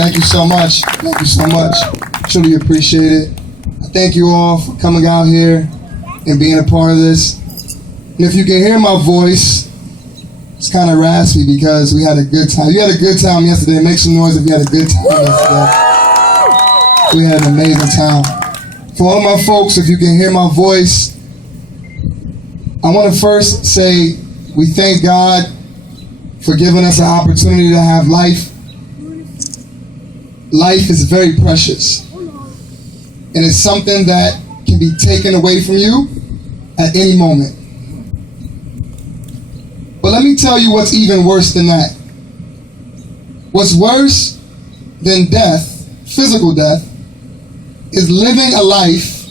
Thank you so much. Thank you so much. Truly appreciate it. I thank you all for coming out here and being a part of this. And if you can hear my voice, it's kind of raspy because we had a good time. You had a good time yesterday. Make some noise if you had a good time yesterday. We had an amazing time. For all my folks, if you can hear my voice, I want to first say we thank God for giving us an opportunity to have life. Life is very precious. And it's something that can be taken away from you at any moment. But let me tell you what's even worse than that. What's worse than death, physical death, is living a life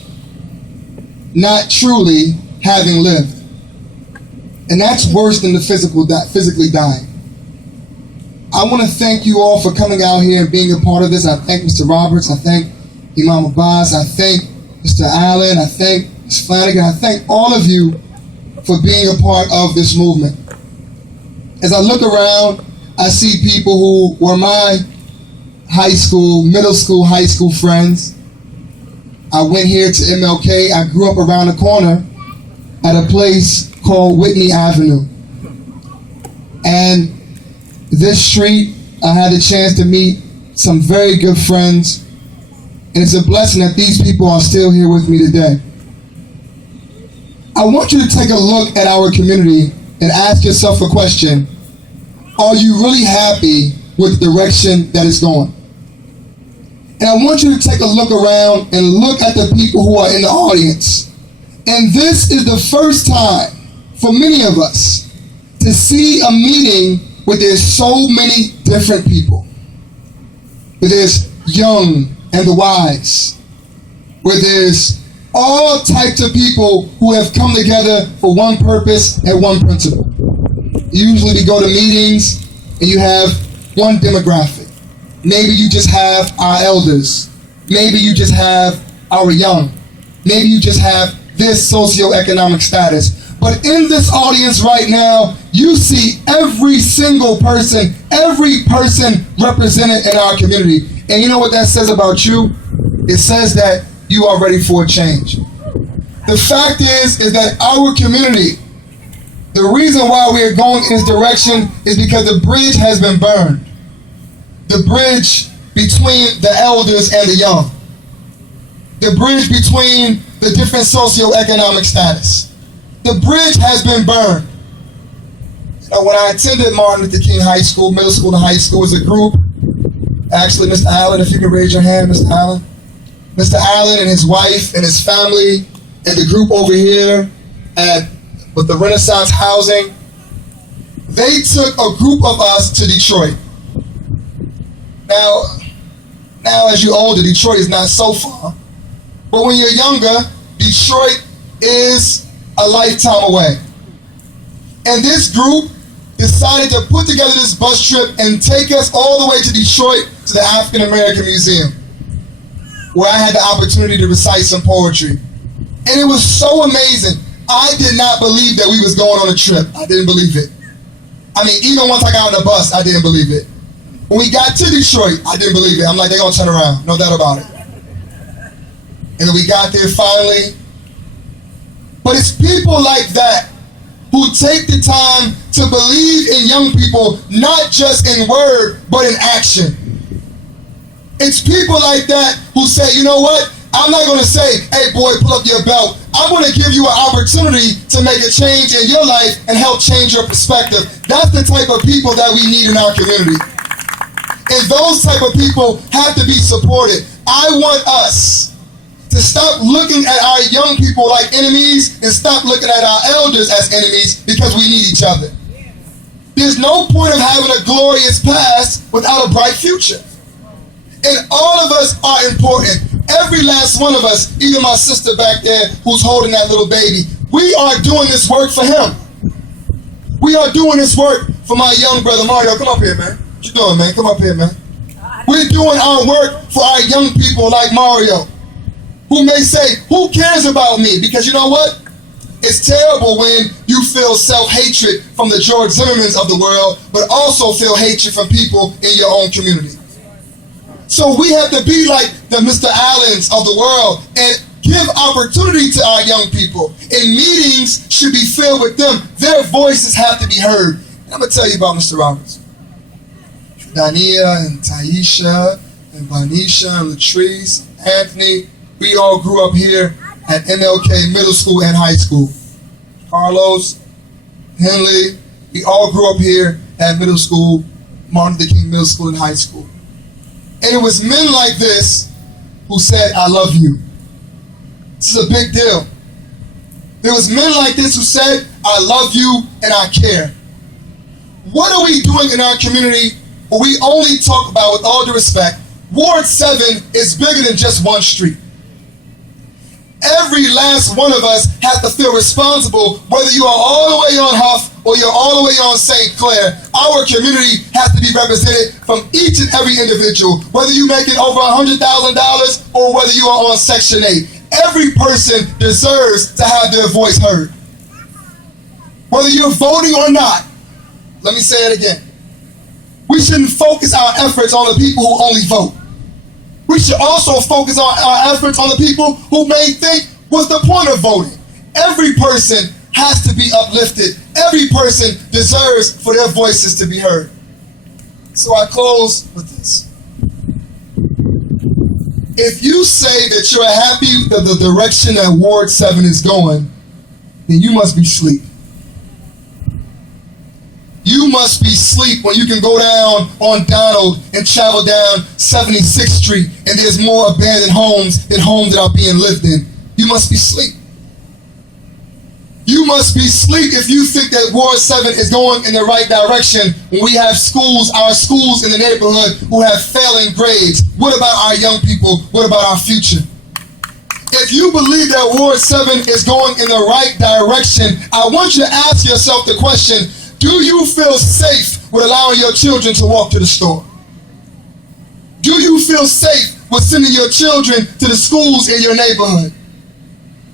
not truly having lived. And that's worse than the physically dying. I want to thank you all for coming out here and being a part of this. I thank Mr. Roberts. I thank Imam Abbas. I thank Mr. Allen. I thank Ms. Flanagan. I thank all of you for being a part of this movement. As I look around, I see people who were my high school, middle school, high school friends. I went here to MLK. I grew up around the corner at a place called Whitney Avenue. And this street, I had the chance to meet some very good friends. And it's a blessing that these people are still here with me today. I want you to take a look at our community and ask yourself a question. Are you really happy with the direction that it's going? And I want you to take a look around and look at the people who are in the audience. And this is the first time for many of us to see a meeting where there's so many different people. Where there's young and the wise. Where there's all types of people who have come together for one purpose and one principle. Usually we go to meetings and you have one demographic. Maybe you just have our elders. Maybe you just have our young. Maybe you just have this socioeconomic status. But in this audience right now, you see every single person, every person represented in our community. And you know what that says about you? It says that you are ready for a change. The fact is that our community, the reason why we are going in this direction is because the bridge has been burned. The bridge between the elders and the young. The bridge between the different socioeconomic status. The bridge has been burned. When I attended Martin Luther King High School, middle school to high school, as a group, actually, Mr. Allen, if you can raise your hand, Mr. Allen. Mr. Allen and his wife and his family and the group over here with the Renaissance Housing, they took a group of us to Detroit. Now as you're older, Detroit is not so far. But when you're younger, Detroit is a lifetime away. And this group decided to put together this bus trip and take us all the way to Detroit to the African American Museum, where I had the opportunity to recite some poetry. And it was so amazing. I did not believe that we was going on a trip. I didn't believe it. I mean, even once I got on the bus, I didn't believe it. When we got to Detroit, I didn't believe it. I'm like, they're gonna turn around, no doubt about it. And then we got there finally. But it's people like that who take the time to believe in young people, not just in word, but in action. It's people like that who say, you know what? I'm not gonna say, hey boy, pull up your belt. I'm gonna give you an opportunity to make a change in your life and help change your perspective. That's the type of people that we need in our community. And those type of people have to be supported. I want us to stop looking at our young people like enemies and stop looking at our elders as enemies because we need each other. There's no point of having a glorious past without a bright future. And all of us are important. Every last one of us, even my sister back there who's holding that little baby, we are doing this work for him. We are doing this work for my young brother. Mario, come up here, man. What you doing, man? Come up here, man. We're doing our work for our young people like Mario, who may say, who cares about me? Because you know what? It's terrible when you feel self-hatred from the George Zimmermans of the world, but also feel hatred from people in your own community. So we have to be like the Mr. Allens of the world and give opportunity to our young people. And meetings should be filled with them. Their voices have to be heard. And I'm going to tell you about Mr. Roberts. Dania and Taisha and Vanisha and Latrice, Anthony, we all grew up here at MLK Middle School and High School. Carlos, Henley, we all grew up here at middle school, Martin Luther King Middle School and High School. And it was men like this who said, I love you. This is a big deal. There was men like this who said, I love you and I care. What are we doing in our community where we only talk about, with all due respect, Ward 7 is bigger than just one street. Every last one of us has to feel responsible, whether you are all the way on Huff or you're all the way on St. Clair. Our community has to be represented from each and every individual, whether you make it over $100,000 or whether you are on Section 8. Every person deserves to have their voice heard. Whether you're voting or not, let me say it again. We shouldn't focus our efforts on the people who only vote. We should also focus our efforts on the people who may think, what's the point of voting? Every person has to be uplifted. Every person deserves for their voices to be heard. So I close with this. If you say that you're happy with the direction that Ward 7 is going, then you must be asleep. You must be asleep when you can go down on Donald and travel down 76th Street and there's more abandoned homes than homes that are being lived in. You must be asleep. You must be asleep if you think that Ward 7 is going in the right direction when we have schools, our schools in the neighborhood who have failing grades. What about our young people? What about our future? If you believe that Ward 7 is going in the right direction, I want you to ask yourself the question, do you feel safe with allowing your children to walk to the store? Do you feel safe with sending your children to the schools in your neighborhood?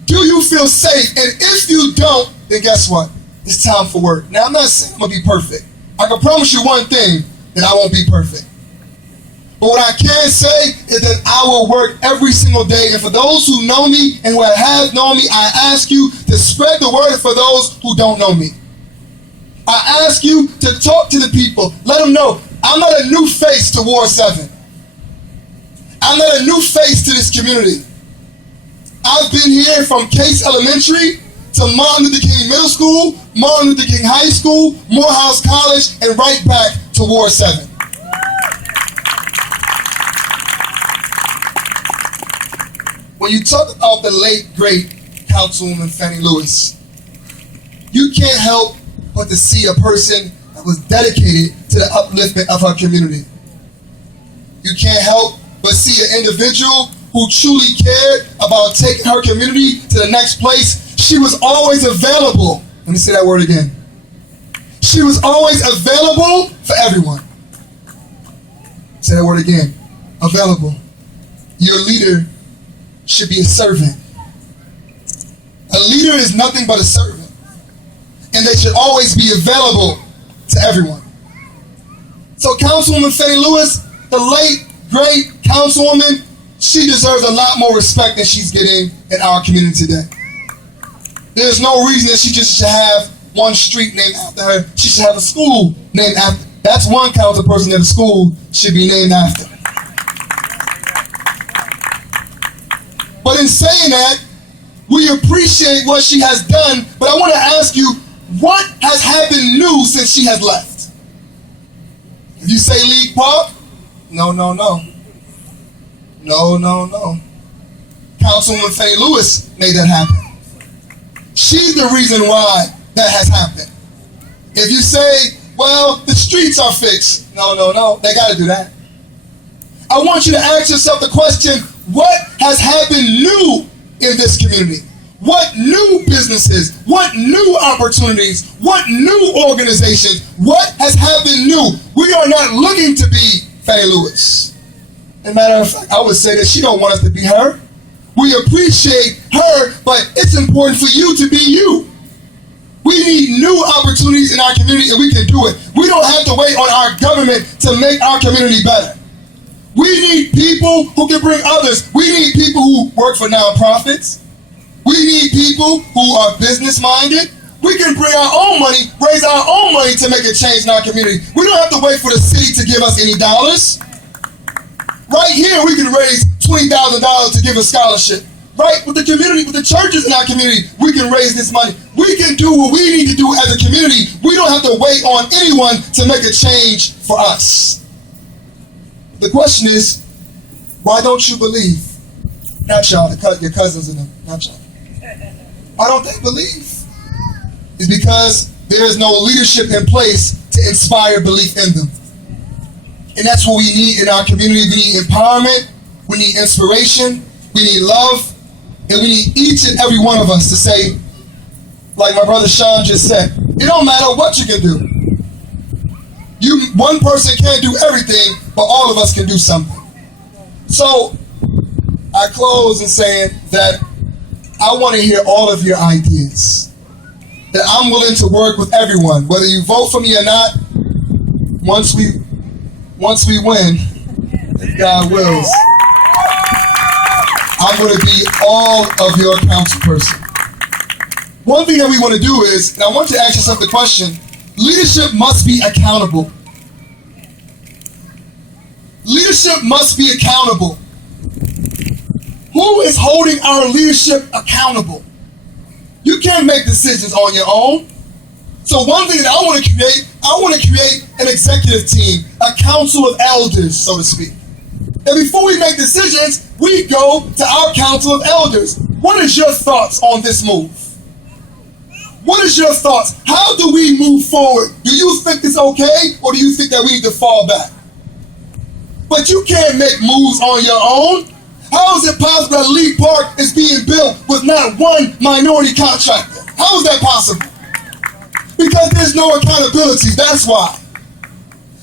Do you feel safe? And if you don't, then guess what? It's time for work. Now, I'm not saying I'm going to be perfect. I can promise you one thing, that I won't be perfect. But what I can say is that I will work every single day. And for those who know me and who have known me, I ask you to spread the word for those who don't know me. I ask you to talk to the people. Let them know I'm not a new face to Ward 7. I'm not a new face to this community. I've been here from Case Elementary to Martin Luther King Middle School, Martin Luther King High School, Morehouse College, and right back to Ward 7. When you talk about the late, great Councilwoman Fannie Lewis, you can't help but to see a person that was dedicated to the upliftment of her community. You can't help but see an individual who truly cared about taking her community to the next place. She was always available. Let me say that word again. She was always available for everyone. Say that word again. Available. Your leader should be a servant. A leader is nothing but a servant. And they should always be available to everyone. So Councilwoman Fannie Lewis, the late, great Councilwoman, she deserves a lot more respect than she's getting in our community today. There's no reason that she just should have one street named after her. She should have a school named after her. That's one council person that a school should be named after. But in saying that, we appreciate what she has done, but I want to ask you, what has happened new since she has left? If you say League Park, no. Councilwoman Fannie Lewis made that happen. She's the reason why that has happened. If you say, well, the streets are fixed, no, they got to do that. I want you to ask yourself the question, what has happened new in this community? What new businesses, what new opportunities, what new organizations, what has happened new? We are not looking to be Fannie Lewis. As a matter of fact, I would say that she don't want us to be her. We appreciate her, but it's important for you to be you. We need new opportunities in our community and we can do it. We don't have to wait on our government to make our community better. We need people who can bring others. We need people who work for nonprofits. We need people who are business-minded. We can bring our own money, raise our own money to make a change in our community. We don't have to wait for the city to give us any dollars. Right here, we can raise $20,000 to give a scholarship. Right, with the community, with the churches in our community, we can raise this money. We can do what we need to do as a community. We don't have to wait on anyone to make a change for us. The question is, why don't you believe? Not y'all, your cousins and them, not y'all. Why don't they believe? It's because there is no leadership in place to inspire belief in them. And that's what we need in our community. We need empowerment, we need inspiration, we need love, and we need each and every one of us to say, like my brother Sean just said, it don't matter what you can do. One person can't do everything, but all of us can do something. So I close in saying that I want to hear all of your ideas. That I'm willing to work with everyone, whether you vote for me or not. Once we win, if God wills, I'm going to be all of your councilperson. One thing that we want to do is, and I want to ask yourself the question, leadership must be accountable. Leadership must be accountable. Who is holding our leadership accountable? You can't make decisions on your own. So one thing that I want to create an executive team, a council of elders, so to speak. And before we make decisions, we go to our council of elders. What is your thoughts on this move? What is your thoughts? How do we move forward? Do you think it's okay, or do you think that we need to fall back? But you can't make moves on your own. How is it possible that Lee Park is being built with not one minority contractor? How is that possible? Because there's no accountability, that's why.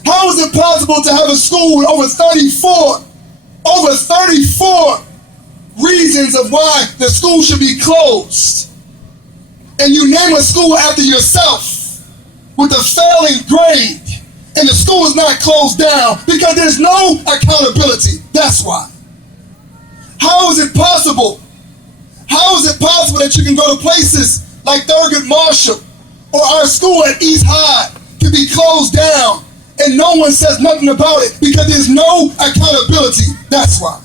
How is it possible to have a school with over 34 reasons of why the school should be closed? And you name a school after yourself with a failing grade, and the school is not closed down because there's no accountability. That's why. How is it possible? How is it possible that you can go to places like Thurgood Marshall or our school at East High can be closed down and no one says nothing about it because there's no accountability? That's why.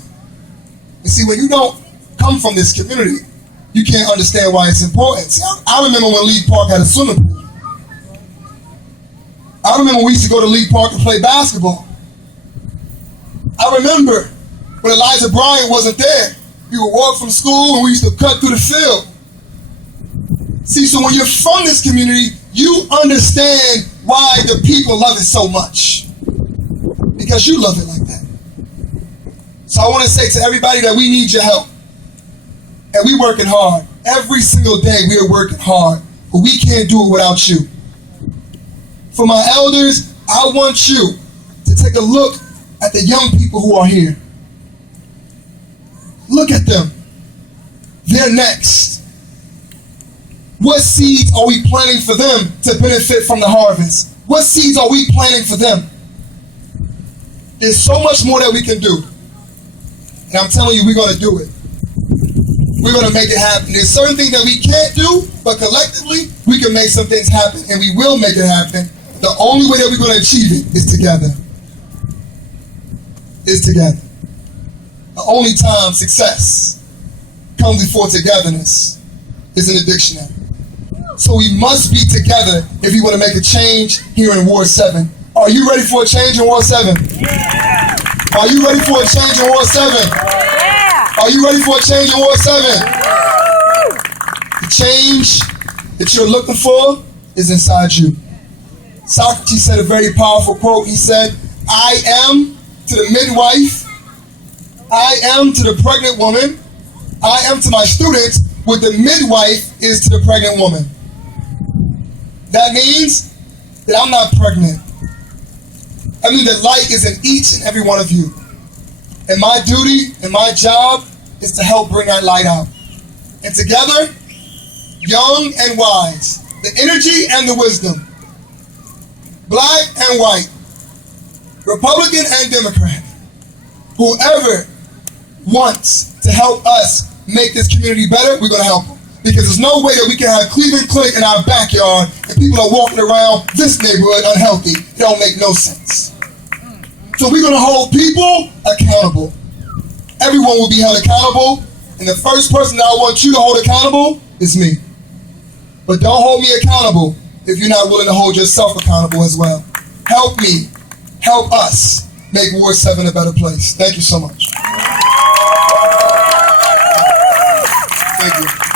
You see, when you don't come from this community, you can't understand why it's important. See, I remember when Lee Park had a swimming pool. I remember we used to go to Lee Park and play basketball. I remember when Elijah Bryant wasn't there. We would walk from school and we used to cut through the field. See, so when you're from this community, you understand why the people love it so much. Because you love it like that. So I want to say to everybody that we need your help. And we're working hard. Every single day we are working hard. But we can't do it without you. For my elders, I want you to take a look at the young people who are here. Look at them. They're next. What seeds are we planting for them to benefit from the harvest? What seeds are we planting for them? There's so much more that we can do. And I'm telling you, we're going to do it. We're going to make it happen. There's certain things that we can't do, but collectively, we can make some things happen, and we will make it happen. The only way that we're going to achieve it is together. Is together. The only time success comes before togetherness is in the dictionary. So we must be together if we want to make a change here in Ward 7. Are you ready for a change in Ward 7? Yeah. Are you ready for a change in Ward 7? Yeah. Are you ready for a change in Ward 7? The change that you're looking for is inside you. Socrates said a very powerful quote. He said, I am to the midwife, I am to the pregnant woman, I am to my students what the midwife is to the pregnant woman. That means that I'm not pregnant. I mean that light is in each and every one of you. And my duty and my job is to help bring that light out. And together, young and wise, the energy and the wisdom, black and white, Republican and Democrat, whoever wants to help us make this community better, we're going to help them. Because there's no way that we can have Cleveland Clinic in our backyard and people are walking around this neighborhood unhealthy. It don't make no sense. So we're going to hold people accountable. Everyone will be held accountable. And the first person that I want you to hold accountable is me. But don't hold me accountable if you're not willing to hold yourself accountable as well. Help me, help us make Ward 7 a better place. Thank you so much. Thank you.